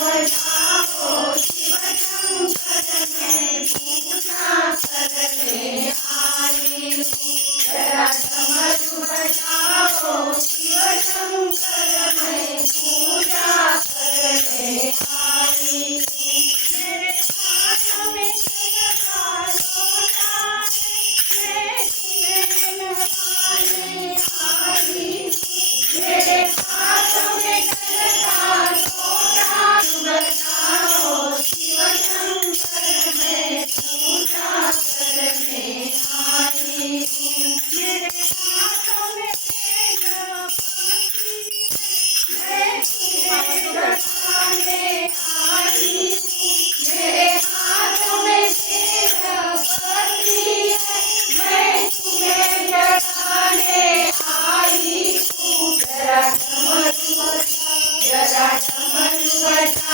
बजाओ शिव शंकर मैं पूजा करने आई हूँ। जरा डमरू बजाओ शिव शंकर मैं पूजा करने आई हूँ। मेरे हाथ में जल का लोटा है, मैं तुम्हें नवाने आई हूँ। मेरे हाथ में जल का बजाओ शिव शंकर मैं पूजा करने आई हूँ। मेरे हाथों में मैं तुम्हें बचाने आई हूँ। मेरे हाथों में पत्नी है, मैं तुम्हें बचाने आई हूँ। जरा डमरू बजा, जरा डमरू बजा।